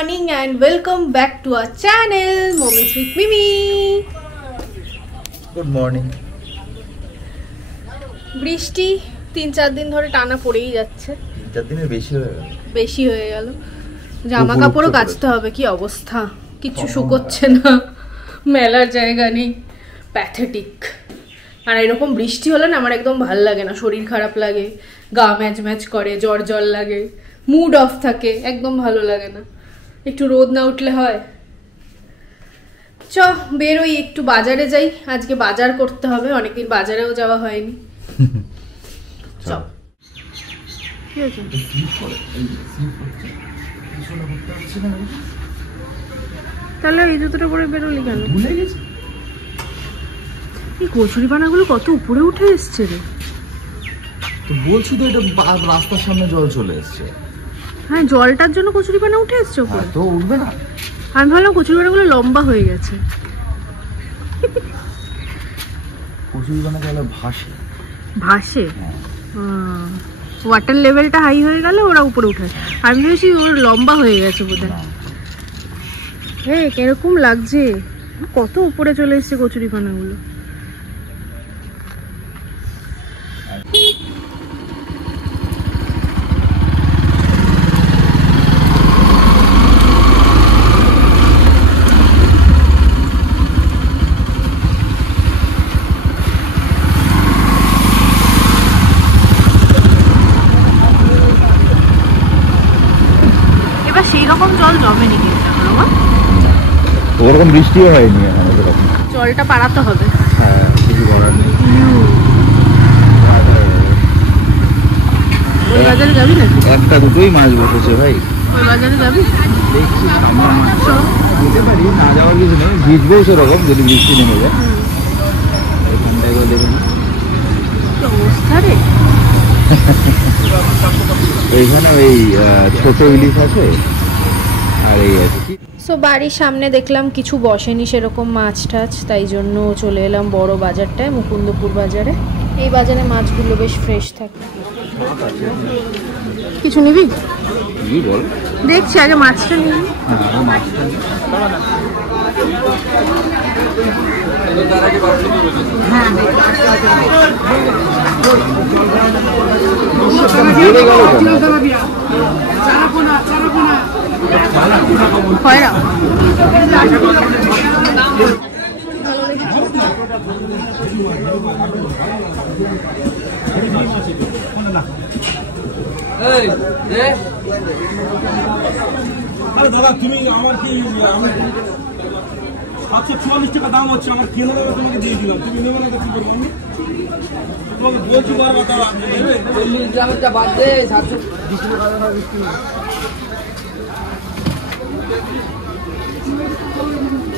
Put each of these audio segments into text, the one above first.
morning and welcome back to our channel Moments with Mimi. Good morning. বৃষ্টি 3-4 দিন ধরে টানা পড়েই যাচ্ছে। 3-4 দিনের বেশি হয়ে গেল। জামা কাপড়ও কাচতে হবে, কি অবস্থা, কিছু শুকোচ্ছে না, মেলার জায়গা নেই, প্যাথেটিক। আর এরকম বৃষ্টি হলে না আমার একদম ভাল লাগে না, শরীর খারাপ লাগে, গা ম্যাচ ম্যাচ করে, জ্বর লাগে, মুড অফ থাকে, একদম ভালো লাগে না। একটু রোদ না উঠলে হয়। চ বেরোই, একটু বাজারে যাই, আজকে বাজার করতে হবে, অনেকদিন বাজারেও যাওয়া হয়নি। চ কি হয়েছে? তাহলে এই জুতোটা পরে বেরোলি কেন? ভুলে গেছি। এই কচুরিপানাগুলো কত উপরে উঠে এসছে রে। তো বলছি তো এটা রাস্তার সামনে জল চলে এসছে। হ্যাঁ, জলটার জন্য কচুরিপানা উঠে এসছে উপরে। তো উঠবে না? আমি ভাবলাম কচুরিপানাগুলো লম্বা হয়ে গেছে। কচুরিপানা তাহলে ভাসে। ওয়াটার লেভেলটা হাই হয়ে গেলে ওরা উপরে উঠে। আমি ভেবেছি ওর লম্বা হয়ে গেছে বোধহয়। হ্যাঁ, কিরকম লাগছে, কত উপরে চলে এসছে কচুরিপানাগুলো। সেই রকম জল জমেনি কিন্তু ওরকম বৃষ্টিও হয়নি আমাদের এখন। জলটা পারাতে হবে। হ্যাঁ, কিছু করার নেই। ওই বাজারে যাবি না? একটা দুটোই মাছ বসেছে ভাই। ওই বাজারে যাবি? দেখছি সামনে মাছ যেতে পারি, না যাওয়ার কিছু নেই। ভিজবেও সেরকম যদি বৃষ্টি নেমে যায়। এখানটায় দেখুন কি অবস্থা রে। এইখানে ওই ছোট ইলিশ আছে আর এই আছে। সো বাড়ির সামনে দেখলাম কিছু বসেনি সেরকম মাছ টাছ, তাই জন্য চলে এলাম বড় বাজারটায়, মুকুন্দপুর বাজারে। এই বাজারে মাছগুলো বেশ ফ্রেশ থাকে। কিছু নিবি? বল, দেখছি আগে মাছটা নিবি। হয় না দাদা, তুমি আমার কি 744 টাকা দাম হচ্ছে, আমার কেন তোমাকে দিয়ে দিলাম, তুমি নেবে না? কি করবো আমি তোমাকে বলছি বারবার, দাদা নেবে 40 গ্রামেরটা বাদ দে, 720 টাকা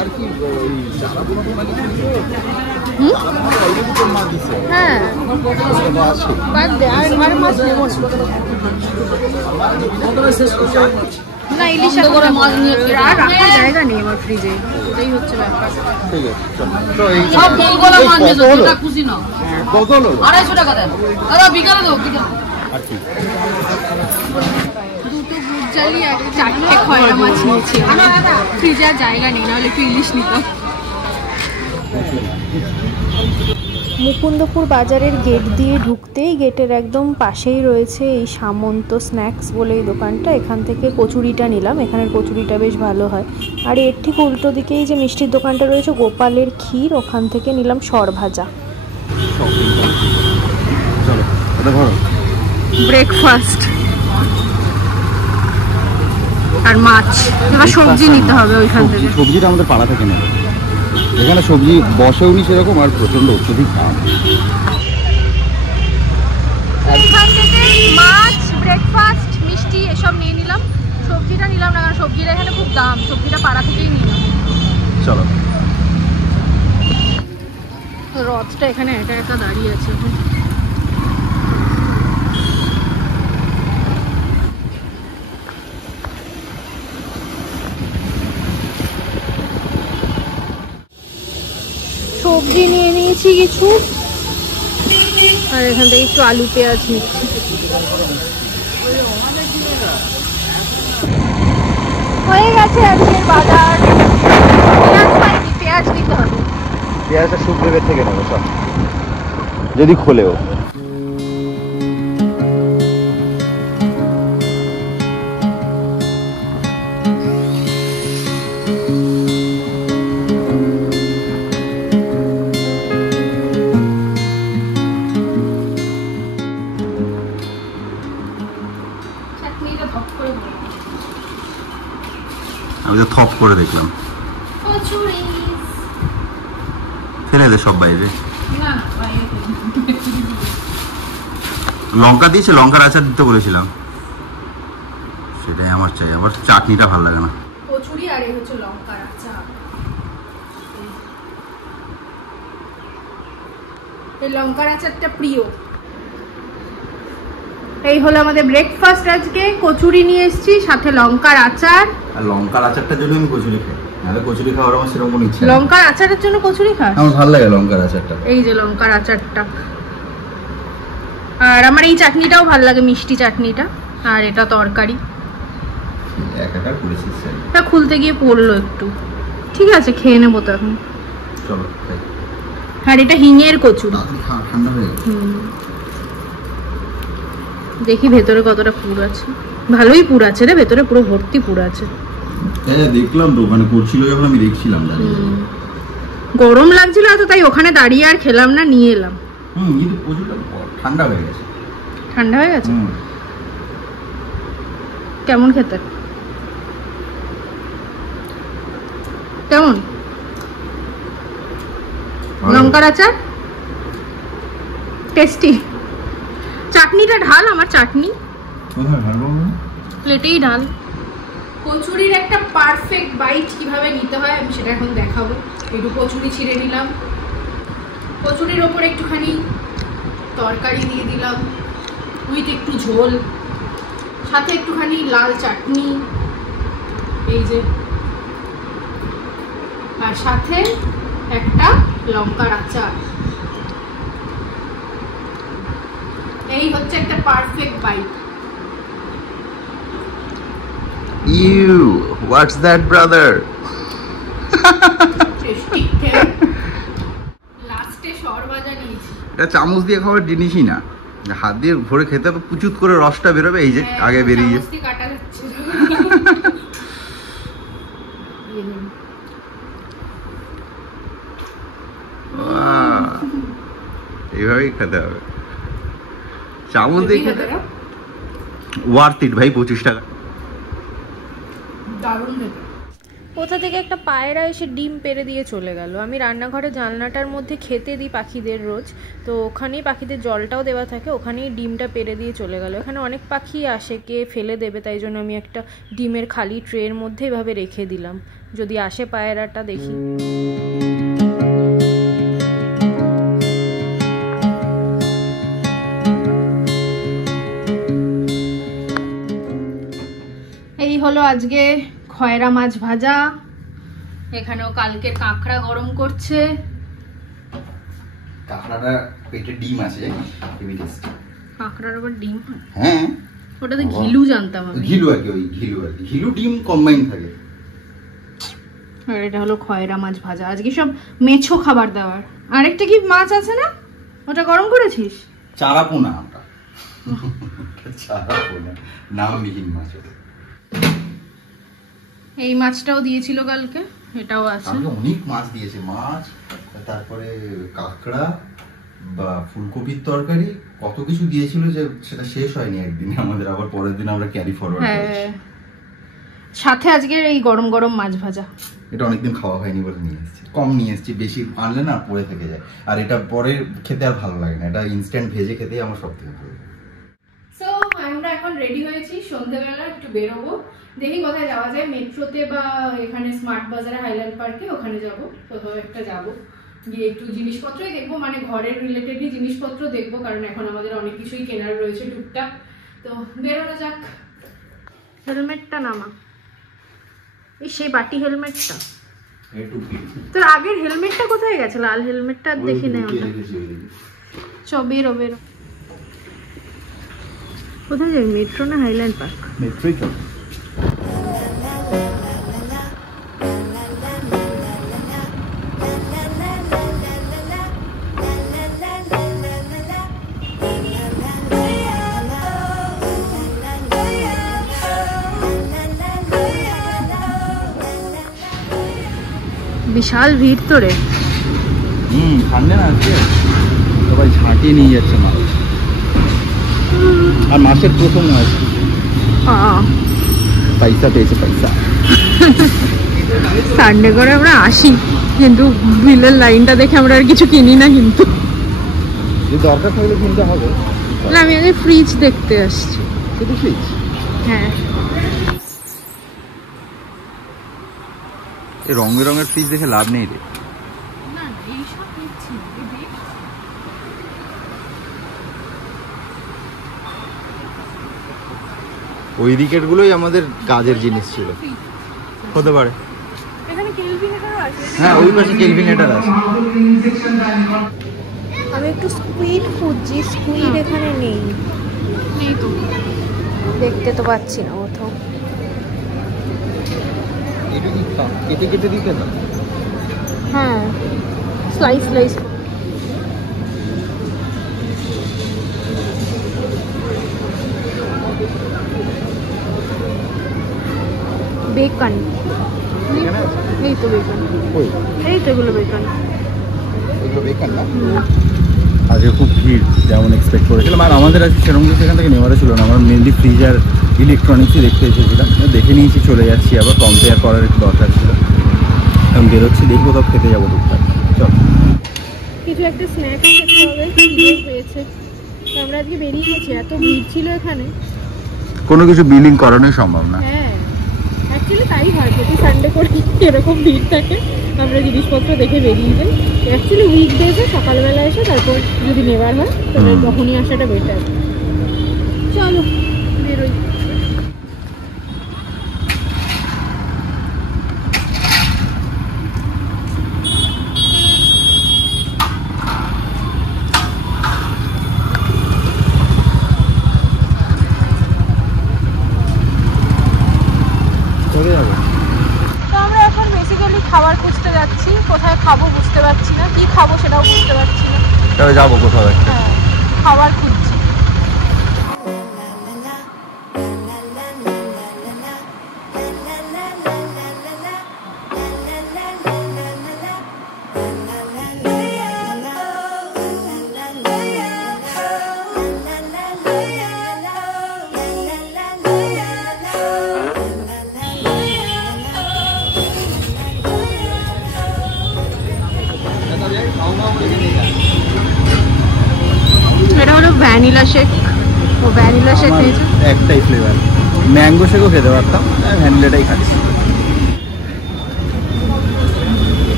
আর কি যারা কোনো মাছ দিচ্ছে। হ্যাঁ, বাদ দে, আর মাছ নেবো না। ইলিশ করে মাছ নিয়ে রাখার জায়গা নেই আমার ফ্রিজে, এটাই হচ্ছে ব্যাপার। ঠিক আছে, তো এই সব বলগোলা মাছ নিয়ে যেটা খুশি না। কত হলো? 250 টাকা দেন দাদা, বিকালে দাও। আর কি দুটো গুড়জালি আর 4টে খয়রা মাছ নিয়েছি। ফ্রিজে আর জায়গা নেই, নাহলে একটু ইলিশ নিতাম। মুকুন্দপুর বাজারের গেট দিয়ে ঢুকতেই গেটের একদম পাশেই রয়েছে এই সামন্ত স্ন্যাক্স বলে এই দোকানটা। এখান থেকে কচুরিটা নিলাম, এখানের কচুরিটা বেশ ভালো হয়। আর এর ঠিক উল্টো দিকেই যে মিষ্টির দোকানটা রয়েছে গোপালের ক্ষীর, ওখান থেকে নিলাম সরভাজা। ব্রেকফাস্ট আর মাছ। এবার সবজি নিতে হবে ওইখান থেকে। সবজিটা আমাদের পাড়া থেকে নেবে, এখানে সবজি বসেও নি সেরকম, আর প্রচন্ড অত্যধিক দাম। এখান থেকে মাছ, ব্রেকফাস্ট, মিষ্টি এসব নিয়ে নিলাম। সবজিটা নিলাম না, কারণ সবজিটা এখানে খুব দাম। সবজিটা পাড়া থেকেই নিলাম। চলো, রথটা এখানে একা একা দাঁড়িয়ে আছে এখন। সবজি নিয়ে নিয়েছি কিছু, আর এখান থেকে একটু আলু পেঁয়াজ নিচ্ছি। হয়ে গেছে আজকের বাজার। পেঁয়াজ পাইনি, পেঁয়াজ নিতে হবে। পেঁয়াজটা সুপ্রিমের থেকে নেবো সব, যদি খোলেও। আমি তো থপ করে দেখলাম, ফেলে দে সব বাইরে। লঙ্কা দিয়েছে, লঙ্কার আচার দিতে বলেছিলাম, সেটাই আমার চাই। আবার চাটনিটা ভালো লাগে না। কচুরি আর এই হচ্ছে লঙ্কার আচার। এই লঙ্কার আচারটা প্রিয়। এই হলো আমাদের ব্রেকফাস্ট আজকে। কচুরি নিয়ে এসেছি, সাথে লঙ্কার আচার। আর লঙ্কার আচারটার জন্য আমি কচুরি খাই, নাহলে কচুরি খাওয়ার আমার সেরকম কোনো ইচ্ছা নেই। লঙ্কার আচারের জন্য কচুরি খাস? আমার ভালো লাগে লঙ্কার আচারটা। এই যে লঙ্কার আচারটা, আর আমার এই চাটনিটাও ভালো লাগে, মিষ্টি চাটনিটা। আর এটা তরকারি, একাকার করেছিস। এটা খুলতে গিয়ে পড়লো একটু। ঠিক আছে, খেয়ে নেবো তো এখন। চলো খাই। আর এটা হিঙের কচুরি। ঠান্ডা হয়ে গেছে। দেখি ভেতরে কতটা পুর আছে। ভালোই পুর আছে রে, ভেতরে পুরো ভর্তি পুর আছে। হ্যাঁ দেখলাম তো, ওখানে করছিল যখন আমি দেখছিলাম দাঁড়িয়ে। গরম লাগছিল এত, তাই ওখানে দাঁড়িয়ে আর খেলাম না, নিয়ে এলাম। কিন্তু প্রচুর ঠান্ডা হয়ে গেছে। ঠান্ডা হয়ে গেছে? কেমন খেতে? কেমন লঙ্কার আচার? টেস্টি। চাটনিটা ঢাল, আমার চাটনি প্লেটেই ঢাল। কচুরির একটা পারফেক্ট বাইট কিভাবে নিতে হয় আমি সেটা এখন দেখাবো। একটু কচুরি ছিঁড়ে নিলাম, কচুরির ওপর একটুখানি তরকারি দিয়ে দিলাম উইথ একটু ঝোল, সাথে একটুখানি লাল চাটনি, এই যে, আর সাথে একটা লঙ্কার আচার। এই হচ্ছে একটা perfect bite. You, what's that brother? লাস্টে সরভাজা নিয়েছি। এটা চামচ দিয়ে খাওয়ার জিনিসই না, হাত দিয়ে ভরে খেতে হবে, পুচুত করে রসটা বেরোবে। এই যে আগে বেরিয়ে কাটা যাচ্ছে। এইভাবেই খেতে হবে, চামচ দিয়ে খেতে। ওয়ার্থ ইট ভাই, 25 টাকা। কোথা থেকে একটা পায়রা এসে ডিম পেড়ে দিয়ে চলে গেল। আমি রান্নাঘরে জানলাটার মধ্যে খেতে দিই পাখিদের রোজ, তো ওখানেই পাখিদের জলটাও দেওয়া থাকে, ওখানেই ডিমটা পেড়ে দিয়ে চলে গেল। এখানে অনেক পাখি আসে, কে ফেলে দেবে, তাই জন্য আমি একটা ডিমের খালি ট্রের মধ্যে এভাবে রেখে দিলাম, যদি আসে পায়রাটা দেখি। এই হলো আজকে খয়রা মাছ ভাজা। এখানেও কালকের কাঁকড়া গরম করছে। কাঁকড়াটা পেটে ডিম আছে, কাঁকড়ার আবার ডিম? হ্যাঁ, ওটাতে ঘিলু জানতাম আমি। ঘিলু আর কি, ওই ঘিলু আর কি, ঘিলু ডিম কম্বাইন থাকে। আর এটা হলো খয়রা মাছ ভাজা। আজকে সব মেছো খাবার দাবার। আরেকটা কি মাছ আছে না, ওটা গরম করেছিস? চারাপোনা, ওটা চারাপোনা, নামবিহীন মাছ। এই মাছটাও দিয়েছিল কালকে, এটাও আছে। অনেক মাছ দিয়েছে, মাছ, তারপরে কাঁকড়া বা ফুলকপির তরকারি, কত কিছু দিয়েছিল যে সেটা শেষ হয়নি একদিনে আমাদের, আবার পরের দিন আমরা ক্যারি ফরওয়ার্ড করেছি। সাথে আজকের এই গরম গরম মাছ ভাজা। এটা অনেকদিন খাওয়া হয়নি বলে নিয়ে এসেছি, কম নিয়ে এসেছি, বেশি আনলে না পরে থেকে যায়, আর এটা পরে খেতে আর ভালো লাগে না, এটা ইনস্ট্যান্ট ভেজে খেতেই আমার সব থেকে ভালো লাগে। সো আমরা এখন রেডি হয়েছি, সন্ধ্যাবেলা একটু বেরোবো, দেখি কোথায় যাওয়া যায়, মেট্রোতে বা এখানে স্মার্ট বাজারে, হাইল্যান্ড পার্কে, ওখানে যাবো, কোথাও একটা যাবো, গিয়ে একটু জিনিসপত্রই দেখবো, মানে ঘরের রিলেটেডই জিনিসপত্র দেখবো, কারণ এখন আমাদের অনেক কিছুই কেনার রয়েছে টুকটাক। তো বেরোনো যাক। হেলমেটটা নামা, এই সেই বাটি হেলমেটটা, তোর আগের হেলমেটটা কোথায় গেছে? লাল হেলমেটটা দেখি না ওটা। চ বেরো বেরো। কোথায় যাবি, মেট্রো না হাইল্যান্ড পার্ক? মেট্রোই চল। বিশাল ভিড় তো রে। ঠান্ডা না আজকে, সবাই ঝাঁটিয়ে নিয়ে যাচ্ছে মাছ। আর মাসের প্রথম মাছ, পয়সা পেয়েছে পয়সা। সানডে করে আমরা আসি, কিন্তু বিলের লাইনটা দেখে আমরা আর কিছু কিনি না। কিন্তু দরকার থাকলে কিনতে হবে। না, আমি আগে ফ্রিজ দেখতে আসছি। শুধু ফ্রিজ? হ্যাঁ। এই রং বেরঙের ফ্রিজ দেখে লাভ নেই রে। ওই দিকের গুলোই আমাদের কাজের জিনিস ছিল, হতে পারে। হ্যাঁ, ওই পাশে কেলভিনেটর আছে। আমি একটু স্কুইড খুঁজছি, স্কুইড এখানে নেই তো, দেখতে তো পাচ্ছি না কোথাও। কেটে কেটে দিতে না? হ্যাঁ, স্লাইস স্লাইস। বেকন, এই তো বেকন, এই তো এগুলো বেকন। এগুলো বেকন না? আজকে খুব ভিড়, যেমন এক্সপেক্ট করেছিলাম। আর আমাদের আজকে সেরকম কিছু এখান থেকে নেওয়ারও ছিল না। আমরা মেনলি ফ্রিজ আর ইলেকট্রনিক্সই দেখতে এসেছিলাম, দেখে নিয়েছি, চলে যাচ্ছি। আবার কম্পেয়ার করার একটু দরকার ছিল। এখন বেরোচ্ছি, দেখবো, তবে খেতে যাবো টুকটাক। চল, কিছু একটা স্ন্যাক্স খেতে হবে, খিদে পেয়েছে। আমরা আজকে বেরিয়ে গেছি, এত ভিড় ছিল এখানে, কোনো কিছু বিলিং করানোই সম্ভব না। হ্যাঁ, অ্যাকচুয়ালি তাই হয়, প্রতি সানডে করে এরকম ভিড় থাকে। আমরা জিনিসপত্র দেখে বেরিয়ে যাই। অ্যাকচুয়ালি উইকডেজে সকালবেলা এসে তারপর যদি নেবার হয় তাহলে তখনই আসাটা বেটার। চলো বেরোই। খাবার খুঁজতে যাচ্ছি, কোথায় খাবো বুঝতে পারছি না, কি খাবো সেটাও বুঝতে পারছি না। তবে যাবো কোথাও একটা। হ্যাঁ, খাবার খুঁজছি। এটা হলো ভ্যানিলা শেক। ও ভ্যানিলা শেক নিয়েছে, একটাই ফ্লেভার। ম্যাঙ্গো শেকও খেতে পারতাম, ভ্যানিলাটাই খাচ্ছি।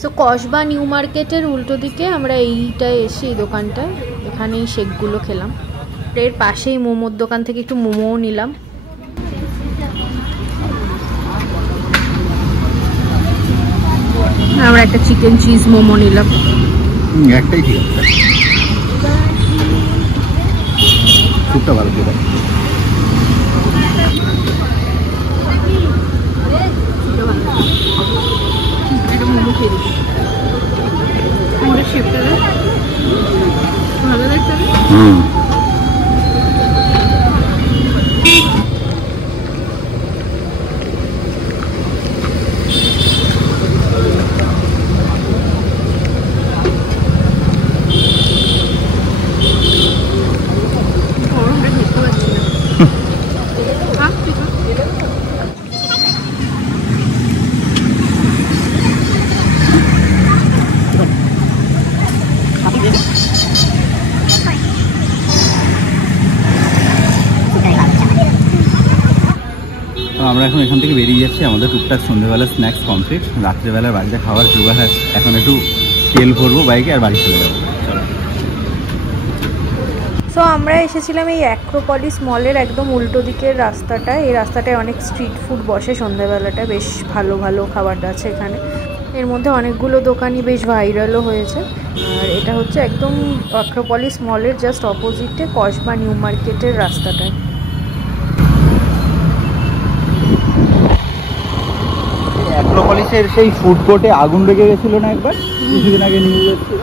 সো কসবা নিউ মার্কেটের উল্টো দিকে আমরা এইটা এসে এই দোকানটায়, এখানেই শেকগুলো খেলাম। এর পাশেই মোমোর দোকান থেকে একটু মোমোও নিলাম। আমরা একটা চিকেন চিজ মোমো নিলাম। একটাই ঠিক আছে, খুবটা ভালো খেতে। মোমো খেয়ে দিচ্ছি, ভালো লাগছে। আমরা এখন এখান থেকে বেরিয়ে যাচ্ছি। আমাদের টুকটাক সন্ধ্যেবেলা স্ন্যাক্স কমপ্লিট, রাত্রেবেলা বাড়িতে খাওয়ার জোগাড় আছে। এখন একটু তেল ভরবো বাইকে আর বাড়ি চলে যাবো। সো আমরা এসেছিলাম এই অ্যাক্রোপলিস মলের একদম উল্টো দিকের রাস্তাটায়। এই রাস্তাটায় অনেক স্ট্রিট ফুড বসে সন্ধ্যাবেলাটা, বেশ ভালো ভালো খাবার আছে এখানে। এর মধ্যে অনেকগুলো দোকানই বেশ ভাইরালও হয়েছে। আর এটা হচ্ছে একদম অ্যাক্রোপলিস মলের জাস্ট অপোজিটে কসবা নিউ মার্কেটের রাস্তাটায়। অ্যাক্রোপলিস প্যারিসের সেই ফুড কোর্টে আগুন লেগে গেছিল না একবার, কিছুদিন আগে নিউজ এসেছিল।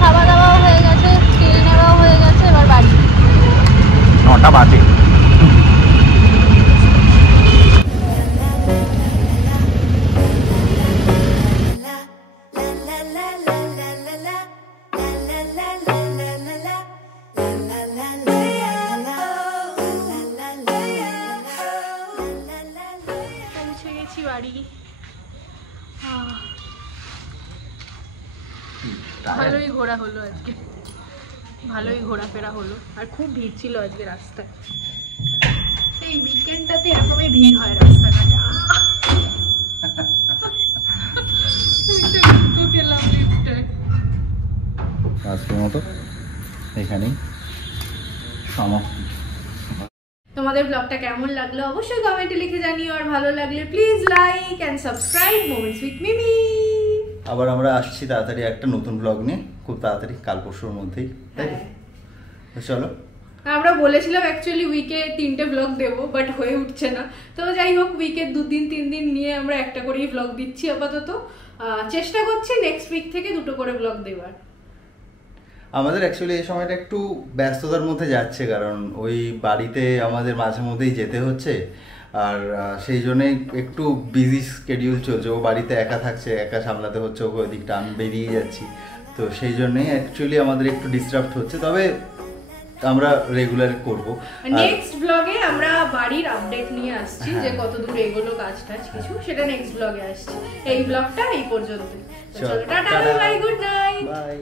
খাওয়া দাওয়া হয়ে গেছে, তেল নেওয়া হয়ে গেছে, এবার বাড়ি। 9টা বাজে। পৌঁছে গেছি বাড়ি। ভালোই ঘোরা হলো আজকে, ভালোই ঘোরাফেরা হলো। আর খুব ভিড় ছিল আজকে রাস্তায়। এই উইকেন্ডটাতে এরকমই ভিড় হয় রাস্তাঘাটে। খেলাম লিফটে। আজকের মতো এখানেই সমাপ্তি। তোমাদের ব্লগটা কেমন লাগলো অবশ্যই কমেন্টে লিখে জানিও, আর ভালো লাগলে please like and subscribe moments with Mimi. আবার আমরা আসছি তাড়াতাড়ি একটা নতুন ব্লগ নিয়ে, খুব তাড়াতাড়ি, কাল পরশুর মধ্যেই। চলো, আমরা বলেছিলাম অ্যাকচুয়ালি উইকে 3টে ব্লগ দেবো, বাট হয়ে উঠছে না। তো যাই হোক, উইকে 2 দিন 3 দিন নিয়ে আমরা একটা করেই ব্লগ দিচ্ছি আপাতত। চেষ্টা করছি নেক্সট উইক থেকে 2টো করে ব্লগ দেওয়ার। আমাদের অ্যাকচুয়ালি এই সময়টা একটু ব্যস্ততার মধ্যে যাচ্ছে, কারণ ওই বাড়িতে আমাদের মাঝে মধ্যেই যেতে হচ্ছে, আর সেই জন্যই একটু বিজি স্কেডিউল চলছে। ও বাড়িতে একা থাকছে, একা সামলাতে হচ্ছে ওকে, ওই দিকটা আমি বেরিয়ে যাচ্ছি, তো সেই জন্যই অ্যাকচুয়ালি আমাদের একটু ডিস্টার্ব হচ্ছে। তবে আমরা রেগুলার করব। নেক্সট ব্লগে আমরা বাড়ির আপডেট নিয়ে আসছি, যে কত দূর এগোলো কাজ টাজ কিছু, সেটা নেক্সট ব্লগে আসছে। এই ব্লগটা এই পর্যন্ত। চলো, tata, bye, good night. By.